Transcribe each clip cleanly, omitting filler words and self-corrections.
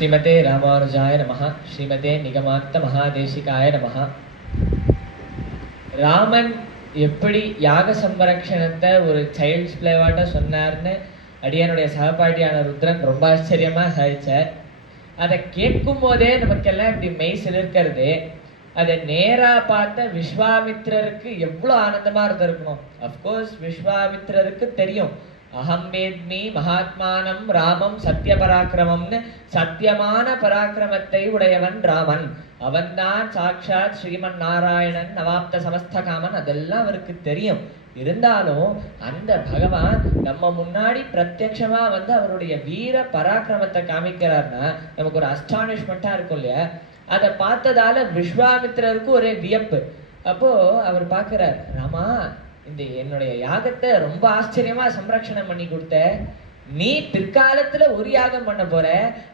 ஸ்ரீமதே ராமானுஜாய நமஹ. ஸ்ரீமதே நிகமாந்த மகாதேசிகாய நமஹ. ராமன் எப்படி யாக சம்ரக்ஷணத்தை ஒரு சைல்ட்ஸ் பிளேவாட்ட சொன்னார்னு அடியனுடைய சகபாட்டியான ருத்ரன் ரொம்ப ஆச்சரியமா சாதிச்சார். அதை கேட்கும் போதே நமக்கெல்லாம் இப்படி மெய் சிலிர்க்கிறது. அதை நேரா பார்த்த விஸ்வாமித்திரருக்கு எவ்வளவு ஆனந்தமா இருந்திருக்கணும். அப்கோர்ஸ் விஸ்வாமித்திரருக்கு தெரியும், அகம் வேத்மி மகாத்மானம் ராமம் சத்திய பராக்கிரமம்னு, சத்தியமான பராக்கிரமத்தை உடையவன் ராமன், அவன்தான் சாட்சாத் ஸ்ரீமன் நாராயணன் நவாப்த சமஸ்த காமன், அதெல்லாம் அவருக்கு தெரியும். இருந்தாலும் அந்த பகவான் நம்ம முன்னாடி பிரத்யட்சமா வந்து அவருடைய வீர பராக்கிரமத்தை காமிக்கிறார்னா நமக்கு ஒரு அஸ்டானிஷ்மெண்டா இருக்கும் இல்லையா? அதை பார்த்ததால விஸ்வாமித்திரருக்கு ஒரே வியப்பு. அப்போ அவர் பார்க்கிறார், ராமா இந்த என்னுடைய யாகத்தை ரொம்ப ஆச்சரியமா சம்ரக்ஷணம் பண்ணி கொடுத்த, நீ பிற்காலத்துல ஒரு யாகம் பண்ண போற,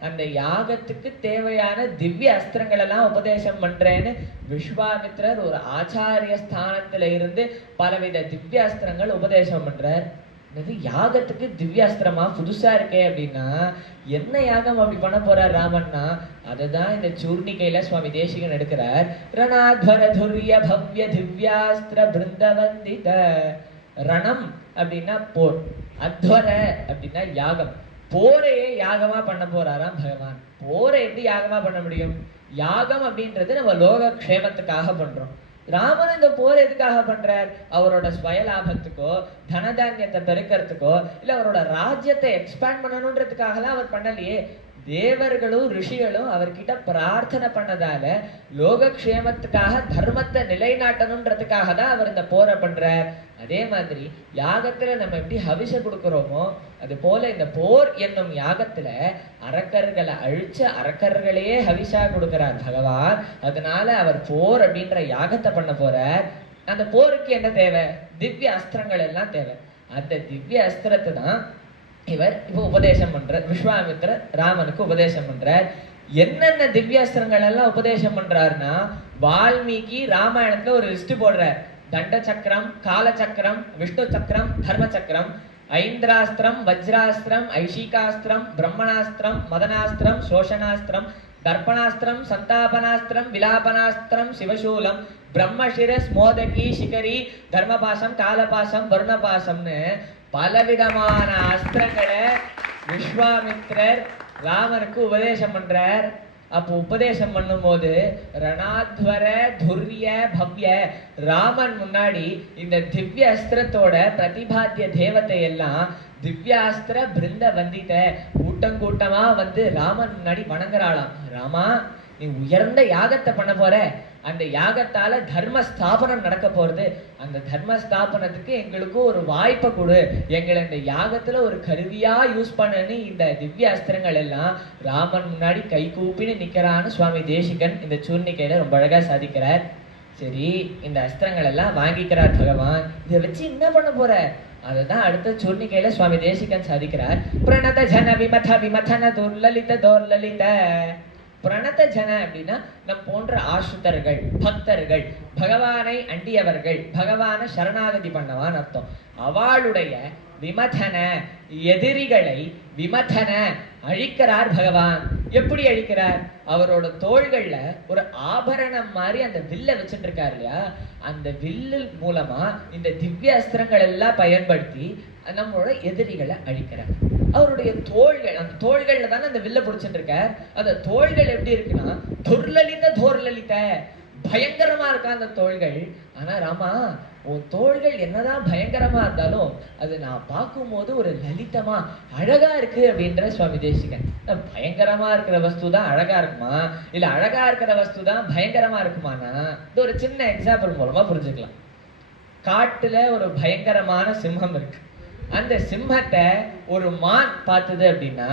அந்த யாகத்துக்கு தேவையான திவ்ய அஸ்திரங்கள் எல்லாம் உபதேசம் பண்றேன்னு விஸ்வாமித்திரர் ஒரு ஆச்சாரிய ஸ்தானத்துல இருந்து பலவித திவ்ய அஸ்திரங்கள் உபதேசம் பண்றார். இது யாகத்துக்கு திவ்யாஸ்திரமா புதுசா இருக்கே அப்படின்னா என்ன யாகம் அப்படி பண்ண போறார் ராமன்னா, அதுதான் இந்த சூர்ணிகையில சுவாமி தேசிகன் எடுக்கிறார். ரணாத்வர துரிய பவ்ய திவ்யாஸ்திர பிருந்தவந்தித. ரணம் அப்படின்னா போர், அத்வர அப்படின்னா யாகம். போரையே யாகமா பண்ண போறாராம் பகவான். போரை எப்படி யாகமா பண்ண முடியும்? யாகம் அப்படின்றது நம்ம லோக க்ஷேமத்துக்காக பண்றோம். ராமன் இந்த போர் எதுக்காக பண்றார்? அவரோட ஸ்வயலாபத்துக்கோ தனதானியத்தை பெருக்கிறதுக்கோ இல்ல அவரோட ராஜ்யத்தை எக்ஸ்பேண்ட் பண்ணணுன்றதுக்காகலாம் அவர் பண்ணலையே. தேவர்களும் ரிஷிகளும் அவர்கிட்ட பிரார்த்தனை பண்ணதால லோகக்ஷேமத்துக்காக தர்மத்தை நிலைநாட்டணுன்றதுக்காக தான் அவர் இந்த போரை பண்றார். அதே மாதிரி யாகத்துல நம்ம எப்படி ஹவிஷ கொடுக்கிறோமோ அது போல இந்த போர் என்னும் யாகத்துல அரக்கர்களை அழிச்சு அரக்கர்களையே ஹவிஷா கொடுக்கிறார் பகவான். அதனால அவர் போர் அப்படின்ற யாகத்தை பண்ண போறார். அந்த போருக்கு என்ன தேவை? திவ்ய அஸ்திரங்கள் எல்லாம் தேவை. அந்த திவ்ய அஸ்திரத்தை தான் இவர் இப்போ உபதேசம் பண்றார். விஸ்வாமித்திரர் ராமனுக்கு உபதேசம் பண்றார். என்னென்ன திவ்யாஸ்திரங்கள் எல்லாம் உபதேசம் பண்றாருன்னா, வால்மீகி ராமாயணத்துல ஒரு லிஸ்ட் போடுறார். தண்ட சக்கரம், கால சக்கரம், விஷ்ணு சக்கரம், தர்ம சக்கரம், ஐந்திராஸ்திரம், வஜ்ராஸ்திரம், ஐஷிகாஸ்திரம், பிரம்மணாஸ்திரம், மதனாஸ்திரம், சோஷனாஸ்திரம், தர்ப்பணாஸ்திரம், சந்தாபனாஸ்திரம், விலாபனாஸ்திரம், சிவசூலம், பிரம்மசிரஸ், மோதகி, சிகரி, தர்மபாசம், காலபாசம், வருணபாசம்னு பலவிதமான அஸ்திரங்களை விஸ்வாமித்திரர் ராமனுக்கு உபதேசம் பண்றார். அப்போ உபதேசம் பண்ணும் போது ரணாத்வர துரிய பவ்ய, ராமன் முன்னாடி இந்த திவ்ய அஸ்திரத்தோட பிரதிபாத்திய தேவத்தை எல்லாம் திவ்யாஸ்திர பிருந்த வந்தித கூட்டமா வந்து ராமன் முன்னாடி வணங்குறாளாம். ராமா நீ உயர்ந்த யாகத்தை பண்ண போற, அந்த யாகத்தால தர்ம ஸ்தாபனம் நடக்க போறது, அந்த தர்ம ஸ்தாபனத்துக்கு எங்களுக்கு ஒரு வாய்ப்பை கொடு, எங்களை இந்த யாகத்துல ஒரு கருவியா யூஸ் பண்ணு. இந்த திவ்ய அஸ்திரங்கள் எல்லாம் ராமன் முன்னாடி கை கூப்பின்னு நிக்கிறான்னு சுவாமி தேசிகன் இந்த சூர்ணிகையில ரொம்ப அழகா சாதிக்கிறார். சரி, இந்த அஸ்திரங்கள் எல்லாம் வாங்கிக்கிறார் பகவான். இதை வச்சு என்ன பண்ண போற? அதுதான் அடுத்த சூர்ணிகையில சுவாமி தேசிகன் சாதிக்கிறார். பிரணத ஜன விமத விமதன துர்லலித தோர்லலித. பிரணத ஜன அப்படின்னா நம் போன்ற ஆசுத்தர்கள், பக்தர்கள், பகவானை அண்டியவர்கள், பகவான சரணாகதி பண்ணவான்னு அர்த்தம். அவளுடைய விமதன எதிரிகளை விமதன அழிக்கிறார் பகவான். எப்படி அழிக்கிறார்? அவரோட தோள்கள்ல ஒரு ஆபரணம் மாதிரி அந்த வில்ல வச்சுட்டு இருக்காரு இல்லையா, அந்த வில்லு மூலமா இந்த திவ்ய அஸ்திரங்கள் எல்லாம் பயன்படுத்தி நம்மளோட எதிரிகளை அழிக்கிறார். அவருடைய தோள்கள், அந்த தோள்கள்ல தானே அந்த வில்ல பிடிச்சிட்டு இருக்கார். அந்த தோள்கள் எப்படி இருக்குன்னா துர்லலித தோர்லலித, பயங்கரமா இருக்கா அந்த தோள்கள். ஆனா ராமா உன் தோள்கள் என்னதான் பயங்கரமா இருந்தாலும் அது நான் பார்க்கும் போது ஒரு லலிதமா அழகா இருக்கு அப்படின்ற சுவாமி தேசிகன். பயங்கரமா இருக்கிற வஸ்து தான் அழகா இருக்குமா, இல்ல அழகா இருக்கிற வஸ்து தான் பயங்கரமா இருக்குமானா இது ஒரு சின்ன எக்ஸாம்பிள் மூலமா புரிஞ்சுக்கலாம். காட்டுல ஒரு பயங்கரமான சிம்மம் இருக்கு. அந்த சிம்மத்தை ஒரு மான் பார்த்தது அப்படின்னா,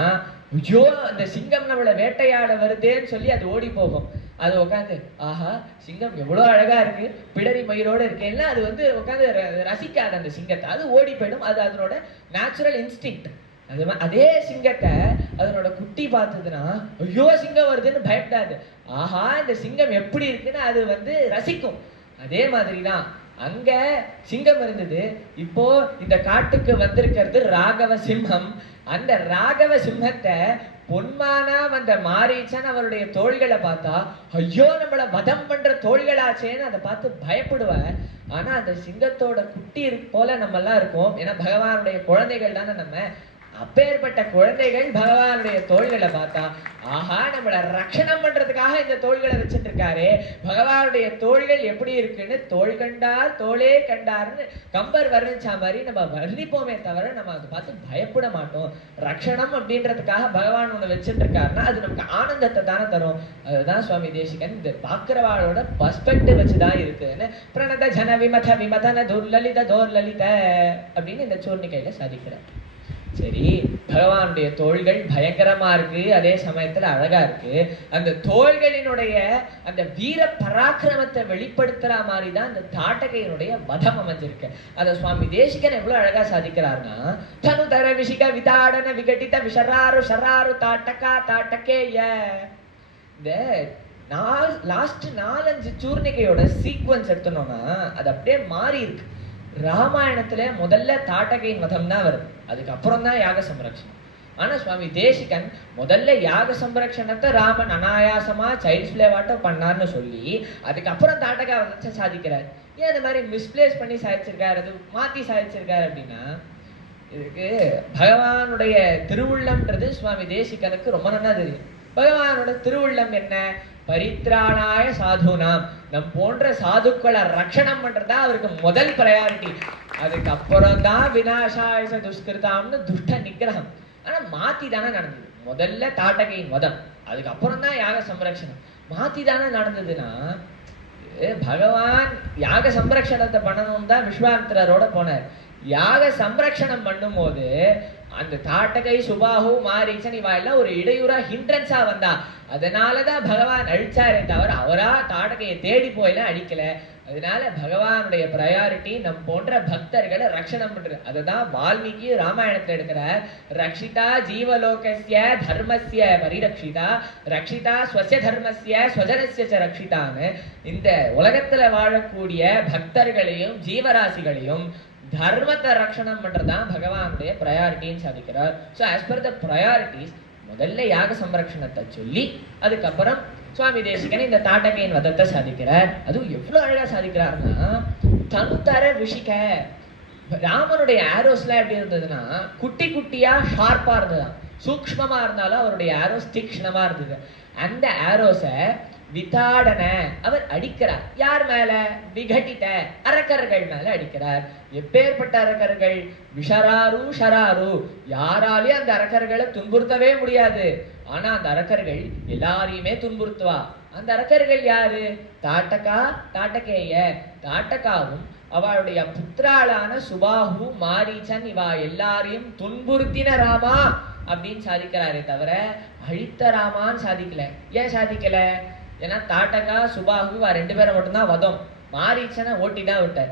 ஐயோ அந்த சிங்கம் நம்மளை வேட்டையாட வருதேன்னு சொல்லி அது ஓடி போகும். அது உட்காந்து ஆஹா சிங்கம் எவ்வளவு அழகா இருக்கு, பிடரி மயிரோட இருக்கேன்னா அது வந்து உட்காந்து ரசிக்காது அந்த சிங்கத்தை, அது ஓடி போயிடும். அது அதனோட நேச்சுரல் இன்ஸ்டிங்க்ட். அதே சிங்கத்தை அதனோட குட்டி பார்த்ததுன்னா ஐயோ சிங்கம் வருதுன்னு பயப்படாது. ஆஹா இந்த சிங்கம் எப்படி இருக்குன்னு அது வந்து ரசிக்கும். அதே மாதிரிதான் அங்க சிங்கம் இருந்தது, இப்போ இந்த காட்டுக்கு வந்திருக்கிறது ராகவ சிம்மம். அந்த ராகவ சிம்மத்தை பொன்மானா வந்த மாரீச்சன் அவருடைய தோள்களை பார்த்தா ஐயோ நம்மள வதம் பண்ற தோள்களாச்சேன்னு அதை பார்த்து பயப்படுவார். ஆனா அந்த சிங்கத்தோட குட்டி போல நம்ம எல்லாம் இருக்கோம். ஏன்னா பகவானுடைய குழந்தைகள் தானே நம்ம. அப்பேற்பட்ட குழந்தைகள் பகவானுடைய தோள்களை பார்த்தா ஆஹா நம்மள ரட்சணம் பண்றதுக்காக இந்த தோள்களை வச்சுட்டு இருக்காரு. பகவானுடைய தோள்கள் எப்படி இருக்குன்னு தோள் கண்டார் தோளே கண்டார்னு கம்பர் வர்ணிச்சா மாதிரி நம்ம வர்ணிப்போமே தவிர நம்ம அதை பார்த்து பயப்பட மாட்டோம். ரட்சணம் அப்படின்றதுக்காக பகவான் ஒண்ணு வச்சுட்டு இருக்காருன்னா அது நமக்கு ஆனந்தத்தை தானே தரும். அதுதான் சுவாமி தேசிகன் இந்த பாக்குறவாளோட பர்ஸ்பெக்டிவ் வச்சுதான் இருக்குன்னு பிரணத ஜன விமத விமதன துர்லலித தோர்லலித அப்படின்னு இந்த சூர்ணிகையில சாதிக்கிறார். சரி, பகவானுடைய தோள்கள் பயங்கரமா இருக்கு, அதே சமயத்துல அழகா இருக்கு. அந்த தோள்களினுடைய அந்த வீர பராக்கிரமத்தை வெளிப்படுத்துற மாதிரிதான் அந்த தாட்டகையினுடைய வதம் அமைஞ்சிருக்கு. அத சுவாமி தேசிகன் எவ்வளவு அழகா சாதிக்கிறார்னா தனு தர விஷிக விதாடன விகட்டித விஷராரு ஷராரு தாட்டகா தாட்டகேய. இந்த லாஸ்ட் 4-5 சூர்ணிகையோட சீக்வன்ஸ் எடுத்தோம்னா அது அப்படியே மாறி இருக்கு. ராமாயணத்துல முதல்ல தாட்டகையின் வதம் தான் வருது, அதுக்கப்புறம் தான் யாக சம்ரக்ஷணம். ஆனா சுவாமி தேசிகன் முதல்ல யாக சம்ரக்ஷணத்தை ராமன் அனாயாசமா சைல்ட்ஸ் பிளேவாட்டம் பண்ணார்னு சொல்லி அதுக்கப்புறம் தாட்டகா வதத்தை சாதிக்கிறார். ஏன் இந்த மாதிரி மிஸ்பிளேஸ் பண்ணி சாதிச்சிருக்காரு, அது மாத்தி சாதிச்சிருக்காரு அப்படின்னா இதுக்கு பகவானுடைய திருவுள்ளம்ன்றது சுவாமி தேசிகனுக்கு ரொம்ப நல்லா தெரியும். பகவானோட திருவுள்ளம் என்ன? பரித்ராணாய சாதுனாம், நம் போன்ற சாதுக்களை ரட்சணம் பண்றதா அவருக்கு முதல் ப்ரையாரிட்டி. அதுக்கப்புறம் தான் விநாசாய துஷ்கிருதாம்னு துஷ்ட நிகிரகம். ஆனா மாத்தி தானே நடந்தது. முதல்ல தாட்டகையின் வதம், அதுக்கப்புறம் தான் யாக சம்ரக்ஷணம். மாத்தி தானே நடந்ததுன்னா பகவான் யாக சம்ரக்ஷணத்தை பண்ணணும் தான் விஸ்வாமித்திரரோட போனார். யாக சம்ரக்ஷணம் பண்ணும் போது அந்த தாட்டகை சுபாஹு மாரீச்சன் இவா எல்லாம் ஒரு இடையூறா ஹிண்ட்ரன்ஸா வந்தா. அதனாலதான் பகவான் அழிச்சாரே தவிர அவரா தாட்டகையை தேடி போயெல்லாம் அழிக்கல. அதனால பகவானுடைய ப்ரையாரிட்டி நம் போன்ற பக்தர்களை ரட்சணம் பண்றது. அதுதான் வால்மீகி ராமாயணத்துல எடுக்கிறார். ரக்ஷிதா ஜீவலோகஸ்ய தர்மஸ்ய பரிரக்ஷிதா ரக்ஷிதா ஸ்வஸ்ய தர்மஸ்ய ஸ்வஜனஸ்ய ச ரக்ஷிதான்னு இந்த உலகத்துல வாழக்கூடிய பக்தர்களையும் ஜீவராசிகளையும் தர்மத்தை ரட்சணம் பண்றதுதான் பகவானுடைய ப்ரையாரிட்டின்னு சாதிக்கிறார். So as per the priorities முதல்ல யாக சம்ரக்ஷணத்தை சொல்லி அதுக்கப்புறம் சுவாமி தேசிகன் இந்த தாட்டகையின் வதத்தை சாதிக்கிறார். அதுவும் எவ்வளவு அழகா சாதிக்கிறாருன்னா தனுதர விஷிக. ராமனுடைய ஆரோஸ்ல எப்படி இருந்ததுன்னா குட்டி குட்டியா ஷார்ப்பா இருந்ததுதான், சூக்ஷ்மமா இருந்தாலும் அவருடைய ஆரோஸ் தீக்ஷ்ணமா இருந்தது. அந்த ஆரோஸை விதாடன அவர் அடிக்கிறார். யார் மேல? விகட்டிட்ட அரக்கர்கள் மேல அடிக்கிறார். எப்பேற்பட்ட அரக்கர்கள்? விஷராரு ஷராரு, யாராலையும் அந்த அரக்கர்களை துன்புறுத்தவே முடியாது. ஆனா அந்த அரக்கர்கள் எல்லாரையுமே துன்புறுத்துவா. அந்த அரக்கர்கள் யாரு? தாட்டகா தாட்டகேய. தாட்டகாவும் அவளுடைய புத்திராளான சுபாஹு மாரீச்சன் இவா எல்லாரையும் துன்புறுத்தின ராமா அப்படின்னு சாதிக்கிறாரே தவிர அழித்த ராமான்னு சாதிக்கல. ஏன் சாதிக்கல? ஏன்னா தாட்டகா சுபாஹு 2 பேரை மட்டும்தான் வதம், மாரீச்சனை ஓட்டி தான் விட்டார்.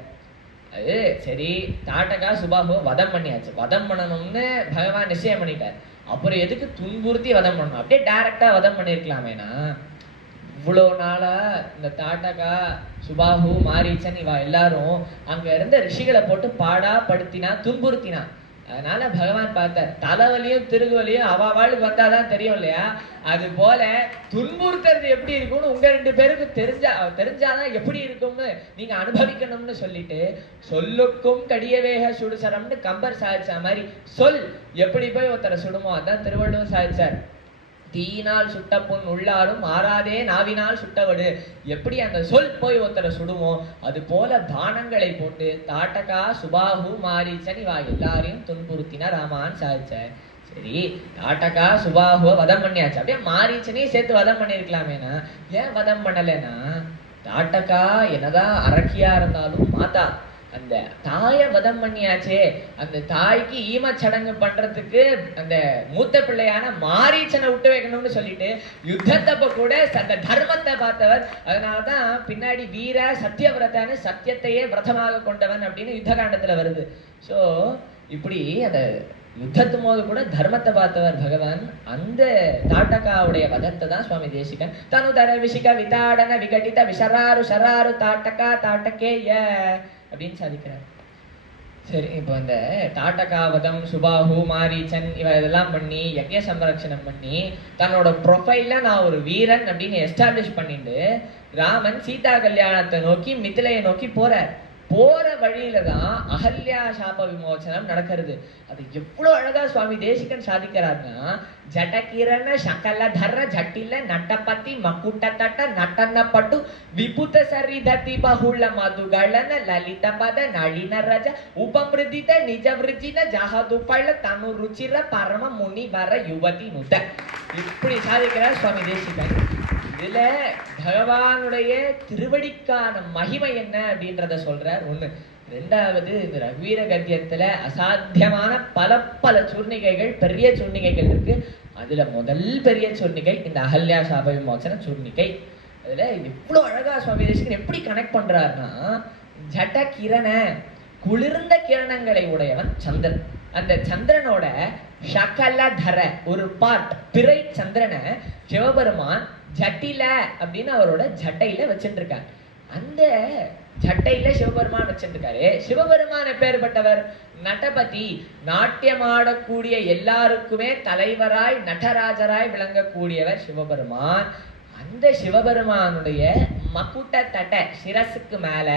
அது சரி, தாட்டகா சுபாஹு வதம் பண்ணியாச்சு, வதம் பண்ணணும்னு பகவான் நிச்சயம் பண்ணிட்டார். அப்புறம் எதுக்கு துன்புறுத்தி வதம் பண்ணணும்? அப்படியே டைரக்டா வதம் பண்ணிருக்கலாமேனா. இவ்வளோ நாளா இந்த தாட்டகா சுபாஹு மாரீச்சன் இவா எல்லாரும் அங்க இருந்த ரிஷிகளை போட்டு பாடா படுத்தினா துன்புறுத்தினா. அதனால பகவான் பார்த்தார், தலைவலியும் திருகுவலியும் அவாவாளுக்கு வந்தாதான் தெரியும் இல்லையா? அது போல துன்புறுத்துறது எப்படி இருக்கும்னு உங்க 2 பேருக்கு தெரிஞ்சாதான் எப்படி இருக்கும்னு நீங்க அனுபவிக்கணும்னு சொல்லிட்டு சொல்லுக்கும் கடியவேக சுடுசரம்னு கம்பர் சாதிச்ச மாதிரி சொல் எப்படி போய் ஒருத்தரை சுடுமோ அதான் திருவள்ளுவர் சாதிச்சார். தீயினால் சுட்ட பொன் உள்ளாலும் ஆறாதே நாவினால் சுட்டவடு. எப்படி அந்த சொல் போய் ஒருத்தரை சுடுமோ அது போல பானங்களை போட்டு தாட்டகா சுபாஹு மாரீச்சன் இவா எல்லாரையும் துன்புறுத்தினா ராமான்னு சாதிச்ச. சரி, தாட்டகா சுபாஹுவ வதம் பண்ணியாச்சு, அப்படியே மாரீச்சனையும் சேர்த்து வதம் பண்ணிருக்கலாமேனா. ஏன் வதம் பண்ணலைன்னா தாட்டகா என்னதான் அரக்கியா இருந்தாலும் மாதா, அந்த தாயை வதம் பண்ணியாச்சே, அந்த தாய்க்கு ஈம சடங்கு பண்றதுக்கு அந்த மூத்த பிள்ளையான மாரீச்சனை விட்டு வைக்கணும்னு சொல்லிட்டு யுத்தத்தப்ப கூட அந்த தர்மத்தை பார்த்தவர். அதனாலதான் பின்னாடி வீர சத்தியவிரதான்னு சத்தியத்தையே விரதமாக கொண்டவன் அப்படின்னு யுத்த காண்டத்துல வருது. ஸோ இப்படி அந்த யுத்தத்து போது கூட தர்மத்தை பார்த்தவர் பகவான். அந்த தாட்டகாவுடைய வதத்தை தான் சுவாமி தேசிகன் தனுதர விஷிக விதாடன விகட்டித விஷராரு ஷராரு தாட்டகா தாட்டகேய அப்படின்னு சாதிக்கிறார். சரி, இப்போ இந்த தாட்டகாவதம், சுபாஹு, மாரீச்சன் இதெல்லாம் பண்ணி யக்ஞ சம்ரக்ஷணம் பண்ணி தன்னோட ப்ரொஃபைல்ல நான் ஒரு வீரன் அப்படின்னு எஸ்டாப்ளிஷ் பண்ணிட்டு ராமன் சீதா கல்யாணத்தை நோக்கி மிதிலையை நோக்கி போறார். போற வழியில தான் அகல்யா சாப விமோசனம் நடக்கிறது. அது எவ்வளவு அழகா சுவாமி தேசிகன் சாதிக்கிறாருன்னா, ஜடகிரண சகல தர ஜட்டில நட்டபதி மக்குட்ட தட்ட நட்டன பட்டு விபுத சரிததி பಹುಳ ಮಧುಗಳನ ಲಲಿತ ಪದ ನಳಿನ ರಜ ಉಪಮೃದಿತ ನಿಜ ವೃಜಿನ ಜಹದುಪಳ್ಳ ತನು ರುಚಿರ ಪರಮ ಮುನಿ ವರ யுவதி நுத. இப்படி சாதிக்கிறார் சுவாமி தேசிகன். இதுல பகவானுடைய திருவடிக்கான மகிமை என்ன அப்படின்றத சொல்றார் ஒண்ணு. ரெண்டாவது, இந்த ரகுவீர கத்தியத்துல அசாத்தியமான பல சூர்ணிகைகள், பெரிய சூர்ணிகைகள் இருக்கு. அதுல முதல் பெரிய சூர்ணிகை இந்த அகல்யா சாப விமோசன சூர்ணிகை. அதுல எவ்வளவு அழகா சுவாமி தேசிகன் எப்படி கனெக்ட் பண்றாருன்னா, ஜட கிரண குளிர்ந்த கிரணங்களை உடையவன் சந்திரன். அந்த சந்திரனோட சகலதர ஒரு பார்ட் பிறை சந்திரனை சிவபெருமான் ஜட்டில அப்படின்னு அவரோட ஜட்டையில வச்சுட்டு இருக்காரு. அந்த ஜட்டையில சிவபெருமான் வச்சுட்டு இருக்காரு. சிவபெருமான் எப்பேற்பட்டவர்? நடபதி, நாட்டியமாடக்கூடிய எல்லாருக்குமே தலைவராய் நடராஜராய் விளங்கக்கூடியவர் சிவபெருமான். அந்த சிவபெருமானுடைய மக்குட்ட தட்ட சிரசுக்கு மேல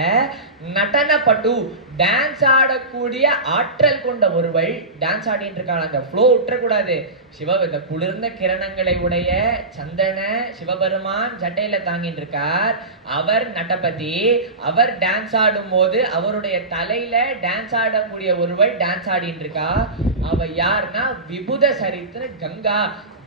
நடனப்பட்டு டான்ஸ் ஆடக்கூடிய ஆற்றல் கொண்ட ஒருவள் டான்ஸ் ஆடிட்டு இருக்காங்க. அந்த ஃப்ளோ விட்டுறக்கூடாது. இந்த குளிர்ந்த கிரணங்களை உடைய சந்திரன சிவபெருமான் ஜட்டையில தாங்கிட்டு இருக்கார். அவர் நடபதி. அவர் டான்ஸ் ஆடும் போது அவருடைய தலையில டான்ஸ் ஆடக்கூடிய ஒருவள் டான்ஸ் ஆடிட்டு இருக்கா. அவ யாருன்னா விபுத சரித்திர கங்கா,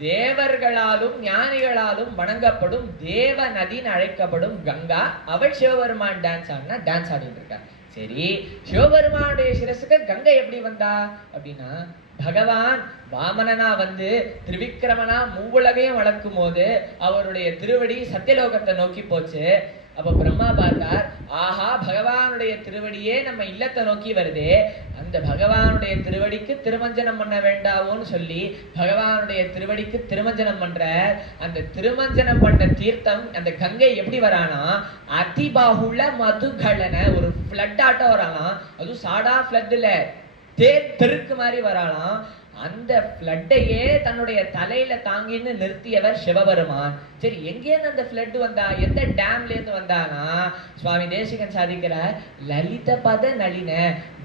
தேவர்களாலும் ஞானிகளாலும் வணங்கப்படும் தேவ நதின்னு அழைக்கப்படும் கங்கா. அவள் சிவபெருமான் டான்ஸ் ஆடினா டான்ஸ் ஆடிட்டு இருக்கா. சரி, சிவபெருமானுடைய சிரசுக்கு கங்கை எப்படி வந்தா அப்படின்னா, பகவான் வாமனனா வந்து திரிவிக்ரமனா மூவுலகையும் வளர்க்கும் போது அவருடைய திருவடி சத்தியலோகத்தை நோக்கி போச்சு. அப்ப பிரம்மா பார்த்தார், ஆஹா, பகவானுடைய திருவடியே நம்ம இல்லத்தை நோக்கி வருதே, அந்த பகவானுடைய திருவடிக்கு திருமஞ்சனம் பண்ண வேண்டாவோன்னு சொல்லி பகவானுடைய திருவடிக்கு திருமஞ்சனம் பண்ற. அந்த திருமஞ்சனம் பண்ண தீர்த்தம் அந்த கங்கை எப்படி வரானா, அதிபாகுள்ள மதுகளன ஒரு ஃப்ளட் ஆட்டம் வராலாம். அதுவும் சாடா ஃப்ளட் இல்ல, தேர் பெருக்கு மாதிரி வராலாம். அந்த ஃப்ளட்டையே தன்னுடைய தலையில தாங்கின்னு நிறுத்தியவர் சிவபெருமான். சரி, எங்கேருந்து அந்த ஃப்ளட் வந்தா, எந்த டேம்ல இருந்து வந்தானா, சுவாமி தேசிகன் சாதிக்கிறார், லலித பத நளின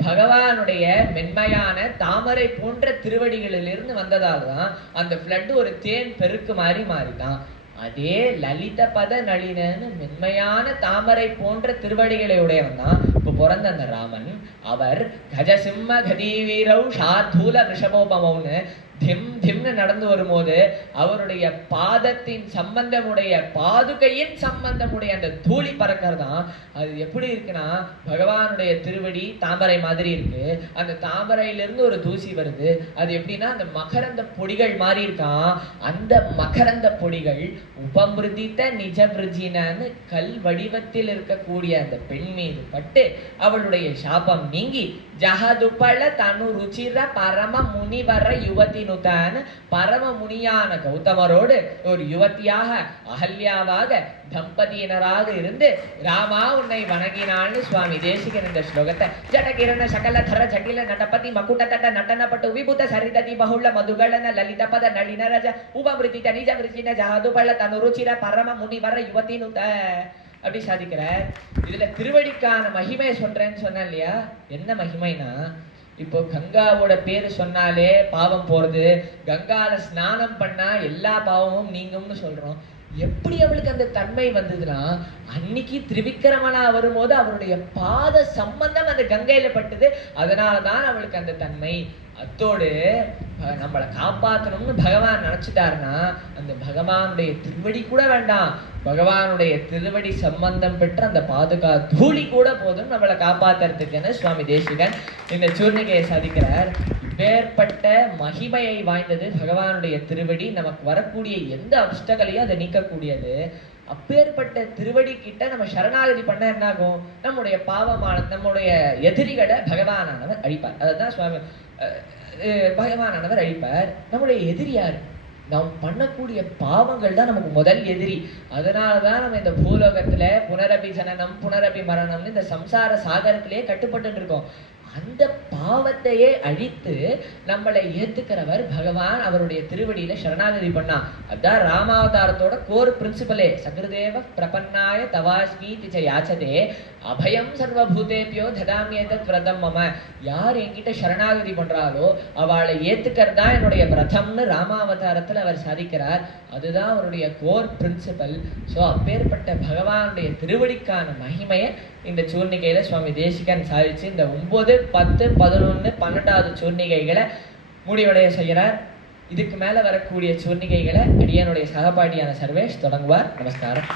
பகவானுடைய மென்மையான தாமரை போன்ற திருவடிகளிலிருந்து வந்ததால்தான் அந்த ஃப்ளட் ஒரு தேன் பெருக்கு மாதிரி மாறிதான். அதே லலித பத நளினன்னு மென்மையான தாமரை போன்ற திருவடிகளை உடையவன் தான் இப்ப பிறந்த அந்த ராமன். அவர் கஜசிம்ம கதீவீரவ் ஷாத்தூல ரிஷபோபமவுன்னு திம் திம்னு நடந்து வரும்போது அவருடைய பாதத்தின் சம்பந்தமுடைய பாதுகையின் சம்பந்தமுடைய அந்த தூளி பறக்கிறதான். அது எப்படி இருக்குன்னா, பகவானுடைய திருவடி தாமரை மாதிரி இருக்கு. அந்த தாமரையிலிருந்து ஒரு தூசி வருது. அது எப்படின்னா அந்த மகரந்த பொடிகள் மாதிரி இருக்கான். அந்த மகரந்த பொடிகள் உபமிருதித்த நிஜ விருஜினன்னு கல் வடிவத்தில் இருக்கக்கூடிய அந்த பெண் மீது பட்டு அவளுடைய சாபம் நீங்கி ஜஹதுபல தனு ருச்சிர பரம முனிவர யுவதி நுதான் பரம முனியான கௌதமரோடு ஒரு யுவதியாக அகல்யாவாக தம்பதியினராக இருந்து ராமா உன்னை வணங்கினான்னு சுவாமி தேசிகன் இந்த ஸ்லோகத்தை ஜடகிரண சகல தர ஜட்டில நடபதி மக்குட்ட தட்ட நட்டனப்பட்டு விபுத சரிததி பಹುಳ மதுகளன லலித பத நளின ரஜ உபமிருதித நிஜ விருஜின ஜஹதுபல தனு ருச்சிர பரம முனிவர யுவதி நுத அப்படி சாதிக்கிறார். இதுல திருவடிக்கான மகிமையை சொல்றேன்னு சொன்னேன் இல்லையா? என்ன மகிமைனா, இப்போ கங்காவோட பேரு சொன்னாலே பாவம் போறது, கங்கால ஸ்நானம் பண்ணா எல்லா பாவமும் நீங்கும்னு சொல்றோம். எப்படி அவளுக்கு அந்த தன்மை வந்ததுன்னா, அன்னைக்கு திரிவிக்ரமனா வரும்போது அவருடைய பாத சம்பந்தம் அந்த கங்கையில பட்டது. அதனாலதான் அவளுக்கு அந்த தன்மை. அத்தோடு நம்மளை காப்பாற்றணும்னு பகவான் நினைச்சிட்டாருன்னா அந்த பகவானுடைய திருவடி கூட வேண்டாம், பகவானுடைய திருவடி சம்பந்தம் பெற்ற அந்த பாதுகா தூளி கூட போதும் நம்மளை காப்பாத்துறதுக்குன்னு சுவாமி தேசிகன் இந்த சூர்ணிகையை சாதிக்கிறார். இப்பேற்பட்ட மகிமையை வாய்ந்தது பகவானுடைய திருவடி. நமக்கு வரக்கூடிய எந்த அஷ்டங்களையும் அதை நீக்கக்கூடியது. அப்பேற்பட்ட திருவடி கிட்ட நம்ம சரணாகதி பண்ண என்னாகும், நம்முடைய பாவமான நம்முடைய எதிரிகளை பகவானானவர் அழிப்பார். அதுதான் சுவாமி பகவானானவர் அழிப்பார். நம்முடைய எதிரி யாரு? நாம் பண்ணக்கூடிய பாவங்கள் தான் நமக்கு முதல் எதிரி. அதனாலதான் நம்ம இந்த பூலோகத்துல புனரபி ஜனனம் புனரபி மரணம்னு இந்த சம்சார சாகரத்திலேயே கட்டுப்பட்டு இருக்கோம். அந்த பாவத்தையே அழித்து நம்மளை ஏத்துக்கிறவர் பகவான். அவருடைய திருவடியில சரணாகதி பண்ணா. அதான் ராமாவதாரத்தோட கோர் பிரின்சிபலே. சகிருதேவ பிரபன்னாய தவாஸ்மீதி ச யாச்சதே அபயம் சர்வபூதேபியோ ததாமியதத் விரதம் மம. யார் என்கிட்ட சரணாகதி பண்றாளோ அவளை ஏத்துக்கிறதா என்னுடைய விரதம்னு ராமாவதாரத்துல அவர் சாதிக்கிறார். அதுதான் அவருடைய கோர் பிரின்சிபல். ஸோ அப்பேற்பட்ட பகவானுடைய திருவடிக்கான மகிமையை இந்த சூர்ணிகையில சுவாமி தேசிகன் சாதிச்சு இந்த 9, 10, 11, 12வது சூர்ணிகைகளை முடிவடைய செய்கிறார். இதுக்கு மேல வரக்கூடிய சூர்ணிகைகளை அடியானுடைய சகபாட்டியான சர்வேஷ் தொடங்குவார். நமஸ்காரம்.